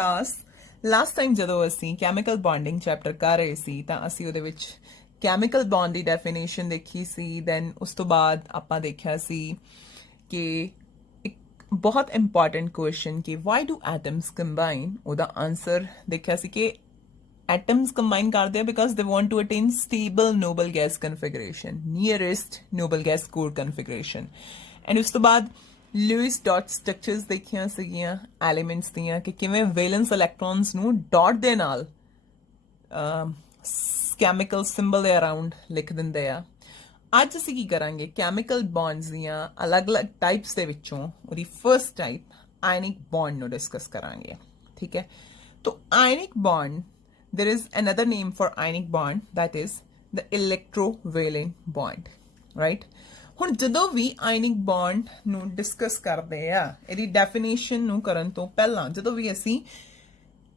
Class last time ਜਦੋਂ ਅਸੀਂ chemical bonding chapter ਕਰ ਰਹੇ ਸੀ ਤਾਂ ਅਸੀਂ ਉਹਦੇ ਵਿੱਚ ਕੈਮੀਕਲ ਬੌਂਡ ਦੀ ਡੈਫੀਨੇਸ਼ਨ ਦੇਖੀ ਸੀ। ਦੈਨ ਉਸ ਤੋਂ ਬਾਅਦ ਆਪਾਂ ਦੇਖਿਆ ਸੀ ਕਿ ਇੱਕ ਬਹੁਤ ਇੰਪੋਰਟੈਂਟ ਕੁਐਸਚਨ ਕਿ ਵਾਈ ਡੂ ਐਟਮਸ ਕੰਬਾਈਨ, ਉਹਦਾ ਆਨਸਰ ਦੇਖਿਆ ਸੀ ਕਿ atoms combine ਕਰਦੇ ਆ because they want to attain stable noble gas configuration, nearest noble gas core configuration. And ਉਸ ਤੋਂ ਬਾਅਦ Lewis dot structures ਦੇਖੀਆਂ ਸੀਗੀਆਂ elements ਦੀਆਂ ਕਿ ਕਿਵੇਂ valence electrons ਨੂੰ dot ਦੇ ਨਾਲ chemical symbol ਦੇ around ਲਿਖ ਦਿੰਦੇ ਆ। ਅੱਜ ਅਸੀਂ ਕੀ ਕਰਾਂਗੇ, chemical bonds ਦੀਆਂ ਅਲੱਗ-ਅਲੱਗ types ਦੇ ਵਿੱਚੋਂ ਉਹਦੀ first type ionic bond ਨੂੰ discuss ਕਰਾਂਗੇ। ਠੀਕ ਹੈ, तो ionic bond, there is another name for ionic bond, that is the electrovalent bond, right? ਹੁਣ ਜਦੋਂ ਵੀ ionic bond ਨੂੰ ਡਿਸਕਸ ਕਰਦੇ ਆ, ਇਹਦੀ ਡੈਫੀਨੇਸ਼ਨ ਨੂੰ ਕਰਨ ਤੋਂ ਪਹਿਲਾਂ ਜਦੋਂ ਵੀ ਅਸੀਂ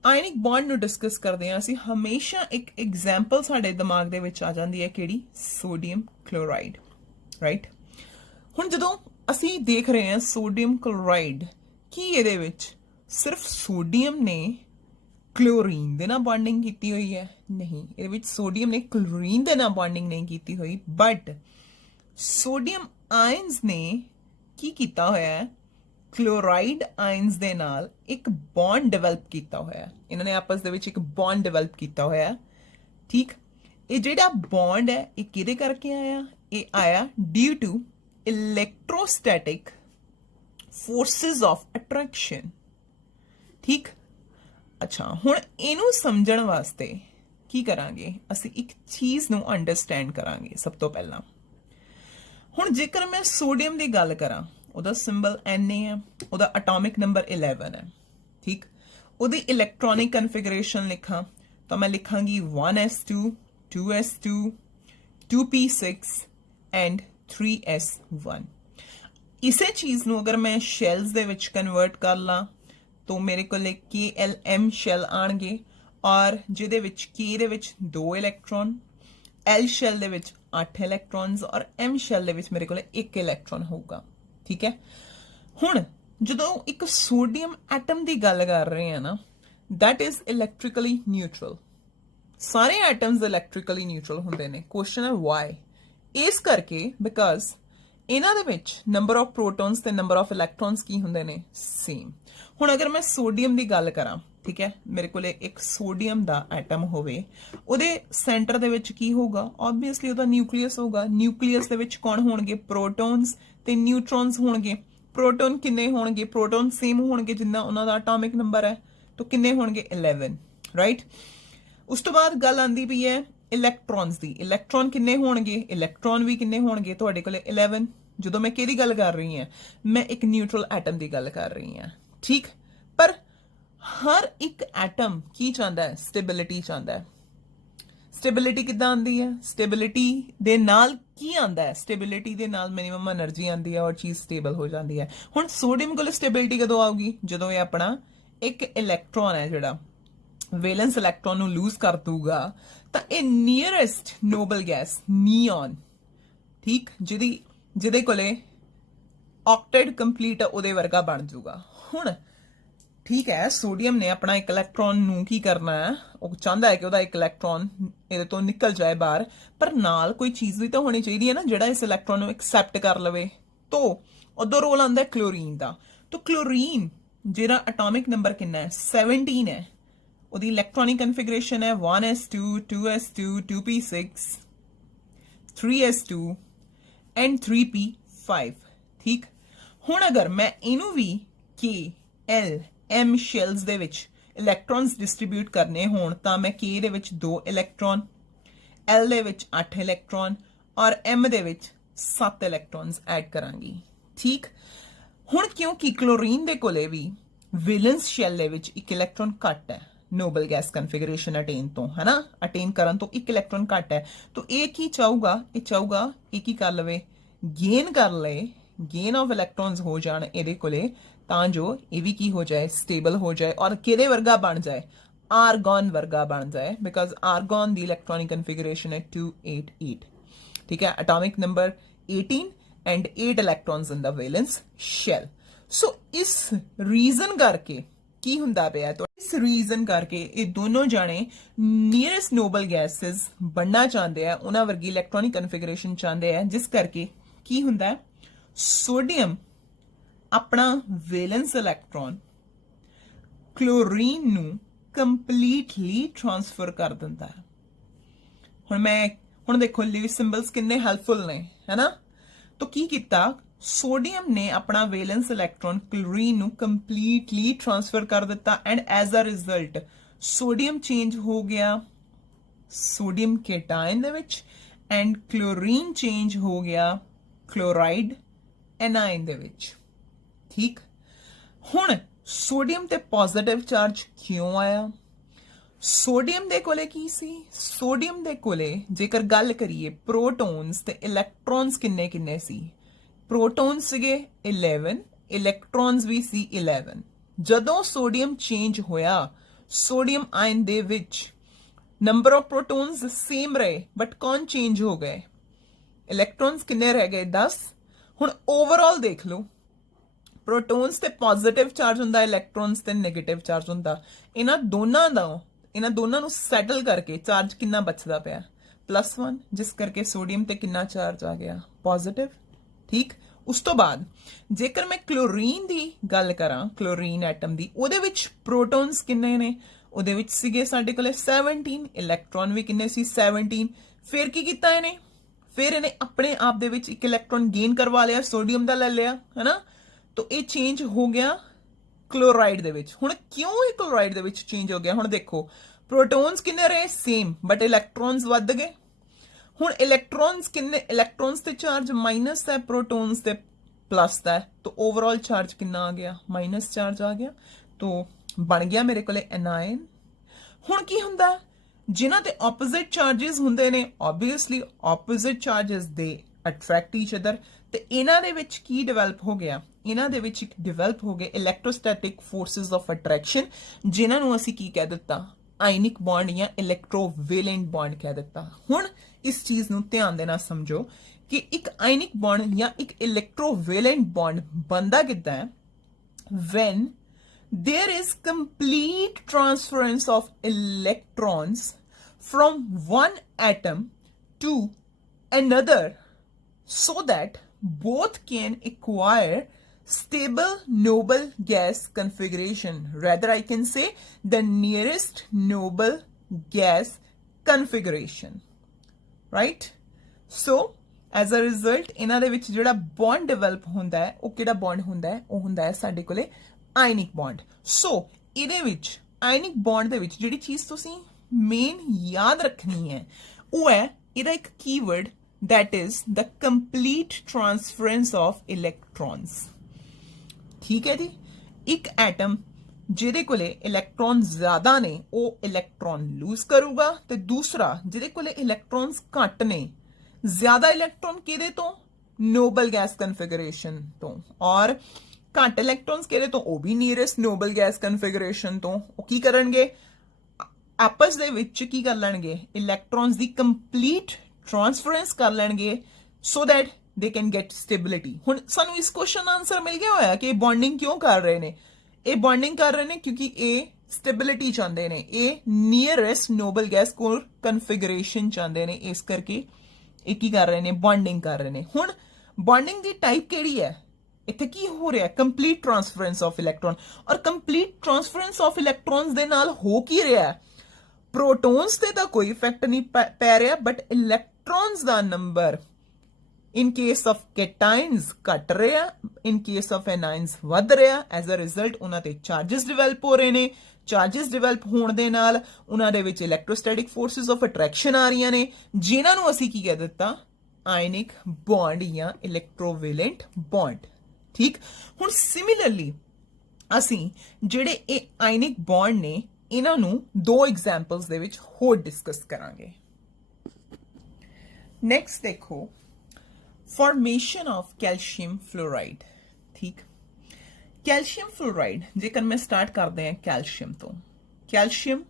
ionic bond ਨੂੰ ਡਿਸਕਸ ਕਰਦੇ ਆ, ਅਸੀਂ ਹਮੇਸ਼ਾ ਇੱਕ ਐਗਜ਼ਾਮਪਲ ਸਾਡੇ ਦਿਮਾਗ ਦੇ ਵਿੱਚ ਆ ਜਾਂਦੀ ਹੈ, ਕਿਹੜੀ? Sodium chloride, right? ਹੁਣ ਜਦੋਂ ਅਸੀਂ ਦੇਖ ਰਹੇ ਹਾਂ ਸੋਡੀਅਮ ਕਲੋਰਾਈਡ, ਕੀ ਇਹਦੇ ਵਿੱਚ ਸਿਰਫ ਸੋਡੀਅਮ ਨੇ क्लोरीन ਦੇ ਨਾਲ ਬੌਂਡਿੰਗ ਕੀਤੀ ਹੋਈ ਹੈ? ਨਹੀਂ, ਇਹਦੇ ਵਿੱਚ ਸੋਡੀਅਮ ਨੇ ਕਲੋਰੀਨ ਦੇ ਨਾਲ ਬੌਂਡਿੰਗ ਨਹੀਂ ਕੀਤੀ ਹੋਈ, ਬਟ ਸੋਡੀਅਮ ਆਇਨਸ ਨੇ ਕੀ ਕੀਤਾ ਹੋਇਆ ਹੈ? ਕਲੋਰਾਈਡ ਆਇਨਸ ਦੇ ਨਾਲ ਇੱਕ ਬੌਂਡ ਡਿਵੈਲਪ ਕੀਤਾ ਹੋਇਆ ਹੈ। ਇਹਨਾਂ ਨੇ ਆਪਸ ਦੇ ਵਿੱਚ ਇੱਕ ਬੌਂਡ ਡਿਵੈਲਪ ਕੀਤਾ ਹੋਇਆ ਹੈ। ਠੀਕ, ਇਹ ਜਿਹੜਾ ਬੌਂਡ ਹੈ ਇਹ ਕਿਹਦੇ ਕਰਕੇ ਆਇਆ? ਇਹ ਆਇਆ due to electrostatic forces of attraction. ਠੀਕ, ਅੱਛਾ, ਹੁਣ ਇਹਨੂੰ ਸਮਝਣ ਵਾਸਤੇ ਕੀ ਕਰਾਂਗੇ, ਅਸੀਂ ਇੱਕ ਚੀਜ਼ ਨੂੰ ਅੰਡਰਸਟੈਂਡ ਕਰਾਂਗੇ ਸਭ ਤੋਂ ਪਹਿਲਾਂ। ਹੁਣ ਜੇਕਰ ਮੈਂ ਸੋਡੀਅਮ ਦੀ ਗੱਲ ਕਰਾਂ, ਉਹਦਾ ਸਿੰਬਲ Na ਹੈ, ਉਹਦਾ ਐਟੋਮਿਕ ਨੰਬਰ 11 ਹੈ। ਠੀਕ, ਉਹਦੀ ਇਲੈਕਟ੍ਰੋਨਿਕ ਕਨਫਿਗਰੇਸ਼ਨ ਲਿਖਾਂ ਤਾਂ ਮੈਂ ਲਿਖਾਂਗੀ 1s2 2s2 2p6 and 3s1। ਇਸੇ ਚੀਜ਼ ਨੂੰ ਅਗਰ ਮੈਂ ਸ਼ੈਲਸ ਦੇ ਵਿੱਚ ਕਨਵਰਟ ਕਰ ਲਾਂ तो मेरे को KLM शैल आणगे, और जिहदे विच K दे विच 2 इलैक्ट्रॉन, L शैल दे विच 8 इलैक्ट्रॉन्स और M शैल दे विच मेरे को 1 इलैक्ट्रॉन होगा। ठीक है, हुण जदों एक सोडियम एटम दी गल कर रहे हैं ना, दैट इज इलैक्ट्रिकली न्यूट्रल। सारे एटम्स इलैक्ट्रिकली न्यूट्रल हुंदे ने। क्वेश्चन है वाई? इस करके बिकॉज ਇਹਨਾਂ ਦੇ ਵਿੱਚ ਨੰਬਰ ਆਫ ਪ੍ਰੋਟੋਨਸ ਤੇ ਨੰਬਰ ਆਫ ਇਲੈਕਟ੍ਰॉन्स ਕੀ ਹੁੰਦੇ ਨੇ? ਸੇਮ। ਹੁਣ ਅਗਰ ਮੈਂ ਸੋਡੀਅਮ ਦੀ ਗੱਲ ਕਰਾਂ, ਠੀਕ ਹੈ, ਮੇਰੇ ਕੋਲੇ ਇੱਕ ਸੋਡੀਅਮ ਦਾ ਐਟਮ ਹੋਵੇ, ਉਹਦੇ ਸੈਂਟਰ ਦੇ ਵਿੱਚ ਕੀ ਹੋਊਗਾ? ਆਬਵੀਅਸਲੀ ਉਹਦਾ ਨਿਊਕਲੀਅਸ ਹੋਊਗਾ। ਨਿਊਕਲੀਅਸ ਦੇ ਵਿੱਚ ਕੌਣ ਹੋਣਗੇ? ਪ੍ਰੋਟੋਨਸ ਤੇ ਨਿਊਟਰੋਨਸ ਹੋਣਗੇ। ਪ੍ਰੋਟੋਨ ਕਿੰਨੇ ਹੋਣਗੇ? ਪ੍ਰੋਟੋਨ ਸੇਮ ਹੋਣਗੇ ਜਿੰਨਾ ਉਹਨਾਂ ਦਾ ਐਟੋਮਿਕ ਨੰਬਰ ਹੈ, ਤਾਂ ਕਿੰਨੇ ਹੋਣਗੇ? 11, ਰਾਈਟ? ਉਸ ਤੋਂ ਬਾਅਦ ਗੱਲ ਆਂਦੀ ਪਈ ਹੈ ਇਲੈਕਟ੍ਰॉन्स ਦੀ। ਇਲੈਕਟ੍ਰॉन ਕਿੰਨੇ ਹੋਣਗੇ? ਇਲੈਕਟ੍ਰॉन ਵੀ ਕਿੰਨੇ ਹੋਣਗੇ ਤੁਹਾਡੇ ਕੋਲੇ? 11। ਜਦੋਂ ਮੈਂ ਕਿਹਦੀ ਗੱਲ ਕਰ ਰਹੀ ਹਾਂ? ਮੈਂ ਇੱਕ ਨਿਊਟਰਲ ਐਟਮ ਦੀ ਗੱਲ ਕਰ ਰਹੀ ਹਾਂ। ਠੀਕ, ਪਰ ਹਰ ਇੱਕ ਐਟਮ ਕੀ ਚਾਹੁੰਦਾ ਹੈ? ਸਟੇਬਿਲਿਟੀ ਚਾਹੁੰਦਾ ਹੈ। ਸਟੇਬਿਲਿਟੀ ਕਿੱਦਾਂ ਆਉਂਦੀ ਹੈ? ਸਟੇਬਿਲਿਟੀ ਦੇ ਨਾਲ ਕੀ ਆਉਂਦਾ ਹੈ? ਸਟੇਬਿਲਿਟੀ ਦੇ ਨਾਲ ਮਿਨੀਮਮ એનર્ਜੀ ਆਉਂਦੀ ਹੈ ਔਰ ਚੀਜ਼ ਸਟੇਬਲ ਹੋ ਜਾਂਦੀ ਹੈ। ਹੁਣ ਸੋਡੀਅਮ ਕੋਲ ਸਟੇਬਿਲਿਟੀ ਕਦੋਂ ਆਊਗੀ? ਜਦੋਂ ਇਹ ਆਪਣਾ ਇੱਕ ਇਲੈਕਟ੍ਰॉन ਹੈ ਜਿਹੜਾ ਵੈਲੈਂਸ ਇਲੈਕਟ੍ਰॉन ਨੂੰ ਲੂਜ਼ ਕਰ ਦੂਗਾ, ਤਾਂ ਇਹ ਨੀਅਰੈਸਟ ਨੋਬਲ ਗੈਸ ਨਿਓਨ, ਠੀਕ, ਜਿਹਦੇ ਕੋਲੇ ਆਕਟੇਟ ਕੰਪਲੀਟ ਹੈ, ਉਹਦੇ ਵਰਗਾ ਬਣ ਜਾਊਗਾ। ਹੁਣ ਠੀਕ ਹੈ, ਸੋਡੀਅਮ ਨੇ ਆਪਣਾ ਇੱਕ ਇਲੈਕਟ੍ਰॉन ਨੂੰ ਕੀ ਕਰਨਾ ਹੈ? ਉਹ ਚਾਹੁੰਦਾ ਹੈ ਕਿ ਉਹਦਾ ਇੱਕ ਇਲੈਕਟ੍ਰॉन ਇਹਦੇ ਤੋਂ ਨਿਕਲ ਜਾਏ ਬਾਹਰ, ਪਰ ਨਾਲ ਕੋਈ ਚੀਜ਼ ਵੀ ਤਾਂ ਹੋਣੀ ਚਾਹੀਦੀ ਹੈ ਨਾ ਜਿਹੜਾ ਇਸ ਇਲੈਕਟ੍ਰॉन ਨੂੰ ਐਕਸੈਪਟ ਕਰ ਲਵੇ। ਤੋਂ ਉਦੋਂ ਰੋਲ ਆਉਂਦਾ ਕਲੋਰੀਨ ਦਾ। ਤਾਂ ਕਲੋਰੀਨ ਜਿਹੜਾ ਐਟੋਮਿਕ ਨੰਬਰ ਕਿੰਨਾ ਹੈ? 17 ਹੈ। ਉਹਦੀ ਇਲੈਕਟ੍ਰੋਨਿਕ ਕਨਫਿਗਰੇਸ਼ਨ ਹੈ 1s2 2s2 2p6 3s2 and 3p5। ਠੀਕ, ਹੁਣ ਅਗਰ ਮੈਂ ਇਹਨੂੰ ਵੀ K L M ਸ਼ੈਲਸ ਦੇ ਵਿੱਚ ਇਲੈਕਟ੍ਰॉन्स ਡਿਸਟ੍ਰੀਬਿਊਟ ਕਰਨੇ ਹੋਣ ਤਾਂ ਮੈਂ K ਦੇ ਵਿੱਚ 2 ਇਲੈਕਟ੍ਰॉन, L ਦੇ ਵਿੱਚ 8 ਇਲੈਕਟ੍ਰॉन ਔਰ M ਦੇ ਵਿੱਚ 7 ਇਲੈਕਟ੍रॉन्स ਐਡ ਕਰਾਂਗੀ। ਠੀਕ, ਹੁਣ ਕਿਉਂਕਿ ਕਲੋਰੀਨ ਦੇ ਕੋਲੇ ਵੀ ਵੈਲੈਂਸ ਸ਼ੈਲ ਦੇ ਵਿੱਚ ਇੱਕ ਇਲੈਕਟ੍ਰॉन ਘੱਟ ਹੈ ਨੋਬਲ ਗੈਸ ਕਨਫਿਗਰੇਸ਼ਨ ਅਟੇਨ ਤੋਂ, ਹੈ ਨਾ, ਅਟੇਨ ਕਰਨ ਤੋਂ ਇੱਕ ਇਲੈਕਟ੍ਰॉन ਘੱਟ ਹੈ, ਤਾਂ ਇਹ ਕੀ ਚਾਹੂਗਾ? ਇਹ ਚਾਹੂਗਾ ਇਹ ਕੀ ਕਰ ਲਵੇ? ਗੇਨ ਕਰ ਲਏ, ਗੇਨ ਆਫ ਇਲੈਕਟ੍ਰॉन्स ਹੋ ਜਾਣ ਇਹਦੇ ਕੋਲੇ, ਤਾਂ ਜੋ ਇਹ ਵੀ ਕੀ ਹੋ ਜਾਏ? ਸਟੇਬਲ ਹੋ ਜਾਏ ਔਰ ਕਿਹਦੇ ਵਰਗਾ ਬਣ ਜਾਏ? ਆਰਗਨ ਵਰਗਾ ਬਣ ਜਾਏ, ਬਿਕਾਜ਼ ਆਰਗਨ ਦੀ ਇਲੈਕਟ੍ਰੋਨਿਕ ਕਨਫਿਗਰੇਸ਼ਨ ਹੈ 288। ਠੀਕ ਹੈ, atomic number 18 and 8 electrons in the valence shell। So ਇਸ ਰੀਜ਼ਨ ਕਰਕੇ ਕੀ ਹੁੰਦਾ ਪਿਆ? तो इस ਇਸ ਰੀਜ਼ਨ ਕਰਕੇ ਇਹ ਦੋਨੋਂ ਜਾਣੇ ਨੀਅਰੈਸਟ ਨੋਬਲ ਗੈਸਸ ਬਣਨਾ ਚਾਹੁੰਦੇ ਆ, ਉਹਨਾਂ ਵਰਗੀ ਇਲੈਕਟ੍ਰੋਨਿਕ ਕਨਫਿਗਰੇਸ਼ਨ ਚਾਹੁੰਦੇ ਆ, ਜਿਸ ਕਰਕੇ ਕੀ ਹੁੰਦਾ ਹੈ, ਸੋਡੀਅਮ ਆਪਣਾ ਵੈਲੈਂਸ ਇਲੈਕਟ੍ਰੋਨ ਕਲੋਰੀਨ ਨੂੰ ਕੰਪਲੀਟਲੀ ਟ੍ਰਾਂਸਫਰ ਕਰ ਦਿੰਦਾ ਹੈ। ਹੁਣ ਦੇਖੋ ਲੂਇਸ ਸਿੰਬਲਸ ਕਿੰਨੇ ਹੈਲਪਫੁਲ ਨੇ, ਹੈਨਾ। ਤਾਂ ਕੀ ਕੀਤਾ, ਸੋਡੀਅਮ ਨੇ ਆਪਣਾ ਵੈਲੈਂਸ ਇਲੈਕਟ੍ਰੋਨ ਕਲੋਰੀਨ ਨੂੰ ਕੰਪਲੀਟਲੀ ਟ੍ਰਾਂਸਫਰ ਕਰ ਦਿੱਤਾ and as a result sodium change ਹੋ ਗਿਆ ਸੋਡੀਅਮ ਕੇਟਾਇਨ ਦੇ ਵਿੱਚ ਐਂਡ ਕਲੋਰੀਨ ਚੇਂਜ ਹੋ ਗਿਆ ਕਲੋਰਾਈਡ ਐਨਾਇਨ ਦੇ ਵਿੱਚ। ਠੀਕ, ਹੁਣ ਸੋਡੀਅਮ ਤੇ ਪੋਜ਼ਿਟਿਵ ਚਾਰਜ ਕਿਉਂ ਆਇਆ? ਸੋਡੀਅਮ ਦੇ ਕੋਲੇ ਕੀ ਸੀ? ਸੋਡੀਅਮ ਦੇ ਕੋਲੇ ਜੇਕਰ ਗੱਲ ਕਰੀਏ ਪ੍ਰੋਟੋਨਸ ਤੇ ਇਲੈਕਟ੍ਰੋਨਸ ਕਿੰਨੇ ਕਿੰਨੇ ਸੀ? ਪ੍ਰੋਟੋਨਸ ਸੀਗੇ 11, ਇਲੈਕਟ੍ਰੋਨਸ ਵੀ ਸੀ 11। ਜਦੋਂ ਸੋਡੀਅਮ ਚੇਂਜ ਹੋਇਆ ਸੋਡੀਅਮ ਆਇਨ ਦੇ ਵਿੱਚ ਨੰਬਰ ਆਫ ਪ੍ਰੋਟੋਨਸ ਸੇਮ ਰਹੇ ਬਟ ਕੌਣ ਚੇਂਜ ਹੋ ਗਏ? ਇਲੈਕਟ੍ਰੋਨਸ ਕਿੰਨੇ ਰਹਿ ਗਏ? 10। ਹੁਣ ਓਵਰਆਲ ਦੇਖ ਲਓ, ਪ੍ਰੋਟੋਨਸ ਤੇ ਪੋਜ਼ਿਟਿਵ ਚਾਰਜ ਹੁੰਦਾ, ਇਲੈਕਟ੍ਰੋਨਸ ਤੇ ਨੈਗੇਟਿਵ ਚਾਰਜ ਹੁੰਦਾ। ਇਹਨਾਂ ਦੋਨਾਂ ਨੂੰ ਸੈਟਲ ਕਰਕੇ ਚਾਰਜ ਕਿੰਨਾ ਬਚਦਾ ਪਿਆ? +1, ਜਿਸ ਕਰਕੇ ਸੋਡੀਅਮ ਤੇ ਕਿੰਨਾ ਚਾਰਜ ਆ ਗਿਆ? ਪੋਜ਼ਿਟਿਵ। ਠੀਕ, ਉਸ ਤੋਂ ਬਾਅਦ ਜੇਕਰ ਮੈਂ ਕਲੋਰੀਨ ਦੀ ਗੱਲ ਕਰਾਂ, ਕਲੋਰੀਨ ਐਟਮ ਦੀ, ਉਹਦੇ ਵਿੱਚ ਪ੍ਰੋਟੋਨਸ ਕਿੰਨੇ ਨੇ? ਉਹਦੇ ਵਿੱਚ ਸੀਗੇ ਸਾਡੇ ਕੋਲੇ 17, ਇਲੈਕਟ੍ਰੋਨ ਵੀ ਕਿੰਨੇ ਸੀ? 17। ਫਿਰ ਕੀ ਕੀਤਾ ਇਹਨੇ? ਫਿਰ ਇਹਨੇ ਆਪਣੇ ਆਪ ਦੇ ਵਿੱਚ ਇੱਕ ਇਲੈਕਟ੍ਰੋਨ ਗੇਨ ਕਰਵਾ ਲਿਆ, ਸੋਡੀਅਮ ਦਾ ਲੈ ਲਿਆ, ਹੈਨਾ। ਤਾਂ ਇਹ ਚੇਂਜ ਹੋ ਗਿਆ ਕਲੋਰਾਈਡ ਦੇ ਵਿੱਚ। ਹੁਣ ਕਿਉਂ ਇਹ ਕਲੋਰਾਈਡ ਦੇ ਵਿੱਚ ਚੇਂਜ ਹੋ ਗਿਆ? ਹੁਣ ਦੇਖੋ ਪ੍ਰੋਟੋਨਸ ਕਿੰਨੇ ਰਹੇ? ਸੇਮ, ਬਟ ਇਲੈਕਟ੍ਰੋਨਸ ਵੱਧ ਗਏ। ਹੁਣ ਇਲੈਕਟ੍ਰੋਨਸ ਕਿੰਨੇ? ਇਲੈਕਟ੍ਰੋਨਸ ਤੇ ਚਾਰਜ ਮਾਈਨਸ ਹੈ, ਪ੍ਰੋਟੋਨਸ ਤੇ ਪਲੱਸ ਦਾ ਹੈ, ਤਾਂ ਓਵਰਆਲ ਚਾਰਜ ਕਿੰਨਾ ਆ ਗਿਆ? ਮਾਈਨਸ ਚਾਰਜ ਆ ਗਿਆ। ਤਾਂ ਬਣ ਗਿਆ ਮੇਰੇ ਕੋਲੇ ਐਨਾਇਨ। ਹੁਣ ਕੀ ਹੁੰਦਾ, ਜਿਨ੍ਹਾਂ ਤੇ ਆਪੋਜ਼ਿਟ ਚਾਰजेस ਹੁੰਦੇ ਨੇ, ਆਬਵੀਅਸਲੀ ਆਪੋਜ਼ਿਟ ਚਾਰजेस ਦੇ ਅਟਰੈਕਟ ਈਚ ਅਦਰ, ਤੇ ਇਹਨਾਂ ਦੇ ਵਿੱਚ ਕੀ ਡਿਵੈਲਪ ਹੋ ਗਿਆ? ਇਹਨਾਂ ਦੇ ਵਿੱਚ ਡਿਵੈਲਪ ਹੋ ਗਏ ਇਲੈਕਟ੍ਰੋਸਟੈਟਿਕ ਫੋਰਸਿਸ ਆਫ ਅਟਰੈਕਸ਼ਨ, ਜਿਨ੍ਹਾਂ ਨੂੰ ਅਸੀਂ ਕੀ ਕਹਿ ਦਿੱਤਾ? ਆਇਨਿਕ ਬੌਂਡ ਜਾਂ ਇਲੈਕਟ੍ਰੋਵੇਲੈਂਟ ਬੌਂਡ ਕਹਿ ਦਿੱਤਾ। ਹੁਣ ਇਸ ਚੀਜ਼ ਨੂੰ ਧਿਆਨ ਦੇ ਨਾਲ ਸਮਝੋ ਕਿ ਇੱਕ ਆਇਨਿਕ ਬੌਂਡ ਜਾਂ ਇੱਕ ਇਲੈਕਟ੍ਰੋਵੇਲੈਂਟ ਬੌਂਡ ਬਣਦਾ ਕਿੱਦਾਂ ਹੈ? when there is complete transference of electrons from one atom to another so that both can acquire stable noble gas configuration. Rather, I can say the nearest noble gas configuration. Right? So, as a result, ਇਹਨਾਂ ਦੇ ਵਿੱਚ ਜਿਹੜਾ bond develop ਹੁੰਦਾ ਹੈ, ਉਹ ਕਿਹੜਾ bond ਹੁੰਦਾ ਹੈ? ਉਹ ਹੁੰਦਾ ਹੈ ਸਾਡੇ ਕੋਲੇ ਆਇਨਿਕ ਬੌਂਡ। ਸੋ ਇਹਦੇ ਵਿੱਚ ਆਇਨਿਕ ਬੌਂਡ ਦੇ ਵਿੱਚ ਜਿਹੜੀ ਚੀਜ਼ ਤੁਸੀਂ ਮੇਨ ਯਾਦ ਰੱਖਣੀ ਹੈ, ਉਹ ਹੈ ਇਹਦਾ ਇੱਕ keyword, that is the complete transference of electrons. ਠੀਕ ਹੈ ਜੀ, ਇੱਕ ਐਟਮ ਜਿਹਦੇ ਕੋਲੇ ਇਲੈਕਟ੍ਰੋਨ ਜ਼ਿਆਦਾ ਨੇ ਉਹ ਇਲੈਕਟ੍ਰੋਨ ਲੂਜ਼ ਕਰੂਗਾ, ਤੇ ਦੂਸਰਾ ਜਿਹਦੇ ਕੋਲੇ ਇਲੈਕਟ੍ਰੋਨਸ ਘੱਟ ਨੇ, ਜ਼ਿਆਦਾ ਇਲੈਕਟ੍ਰੋਨ ਕਿਹਦੇ ਤੋਂ? ਨੋਬਲ ਗੈਸ ਕਨਫਿਗਰੇਸ਼ਨ ਤੋਂ, ਔਰ ਘੱਟ ਇਲੈਕਟ੍ਰੋਨਸ ਕਿਹਦੇ ਤੋਂ? ਉਹ ਵੀ ਨੀਅਰੈਸਟ ਨੋਬਲ ਗੈਸ ਕਨਫਿਗਰੇਸ਼ਨ ਤੋਂ। ਉਹ ਕੀ ਕਰਨਗੇ? ਆਪਸ ਦੇ ਵਿੱਚ ਕੀ ਕਰ ਲੈਣਗੇ? ਇਲੈਕਟ੍ਰੋਨਸ ਦੀ ਕੰਪਲੀਟ ਟ੍ਰਾਂਸਫਰੈਂਸ ਕਰ ਲੈਣਗੇ so that they can get stability. ਹੁਣ ਸਾਨੂੰ ਇਸ ਕੁਐਸਚਨ ਦਾ ਆਨਸਰ ਮਿਲ ਗਿਆ ਹੋਇਆ ਕਿ ਇਹ ਬੌਂਡਿੰਗ ਕਿਉਂ ਕਰ ਰਹੇ ਨੇ। ਇਹ ਬੌਂਡਿੰਗ ਕਰ ਰਹੇ ਨੇ ਕਿਉਂਕਿ ਇਹ ਸਟੇਬਿਲਿਟੀ ਚਾਹੁੰਦੇ ਨੇ, ਇਹ ਨੀਅਰੈਸਟ ਨੋਬਲ ਗੈਸ ਕੋਰ ਕਨਫਿਗਰੇਸ਼ਨ ਚਾਹੁੰਦੇ ਨੇ, ਇਸ ਕਰਕੇ ਇਹ ਕੀ ਕਰ ਰਹੇ ਨੇ? ਬੌਂਡਿੰਗ ਕਰ ਰਹੇ ਨੇ। ਹੁਣ ਬੌਂਡਿੰਗ ਦੀ ਟਾਈਪ ਕਿਹੜੀ ਹੈ? ਇੱਥੇ ਕੀ ਹੋ ਰਿਹਾ? Complete transference of electron. ਔਰ ਕੰਪਲੀਟ ਟ੍ਰਾਂਸਫਰੈਂਸ ਆਫ ਇਲੈਕਟ੍ਰੋਨਸ ਦੇ ਨਾਲ ਹੋ ਕੀ ਰਿਹਾ? ਪ੍ਰੋਟੋਨਸ ਤੇ ਤਾਂ ਕੋਈ ਇਫੈਕਟ ਨਹੀਂ ਪੈ ਰਿਹਾ, ਬਟ ਇਲੈਕਟ੍ਰੋਨਸ ਦਾ number in case of cations ਘਟ ਰਿਹਾ, ਇਨ ਕੇਸ ਆਫ ਐਨਾਇਨਸ ਵੱਧ ਰਿਹਾ। ਐਜ਼ ਅ ਰਿਜ਼ਲਟ ਉਹਨਾਂ ਤੇ ਚਾਰजेस ਡਿਵੈਲਪ ਹੋ ਰਹੇ ਨੇ। ਚਾਰजेस ਡਿਵੈਲਪ ਹੋਣ ਦੇ ਨਾਲ ਉਹਨਾਂ ਦੇ ਵਿੱਚ ਇਲੈਕਟ੍ਰੋਸਟੈਟਿਕ ਫੋਰਸਿਸ ਆਫ ਅਟਰੈਕਸ਼ਨ ਆ ਰਹੀਆਂ ਨੇ, ਜਿਨ੍ਹਾਂ ਨੂੰ ਅਸੀਂ ਕੀ ਕਹਿ ਦਿੱਤਾ? ਆਇਨਿਕ ਬੌਂਡ ਜਾਂ ਇਲੈਕਟ੍ਰੋਵੇਲੈਂਟ ਬੌਂਡ। ਠੀਕ, ਹੁਣ ਸਿਮਿਲਰਲੀ ਅਸੀਂ ਜਿਹੜੇ ਇਹ ਆਇਨਿਕ ਬੌਂਡ ਨੇ, ਇਹਨਾਂ ਨੂੰ ਦੋ ਐਗਜ਼ਾਮਪਲਸ ਦੇ ਵਿੱਚ ਹੋਰ ਡਿਸਕਸ ਕਰਾਂਗੇ। ਨੈਕਸਟ ਦੇਖੋ, ਫਾਰਮੇਸ਼ਨ ਆਫ ਕੈਲਸ਼ੀਅਮ ਫਲੋਰਾਈਡ। ਠੀਕ, ਕੈਲਸ਼ੀਅਮ ਫਲੋਰਾਈਡ ਜੇਕਰ ਮੈਂ ਸਟਾਰਟ ਕਰਦੇ ਹਾਂ ਕੈਲਸ਼ੀਅਮ ਤੋਂ। ਕੈਲਸ਼ੀਅਮ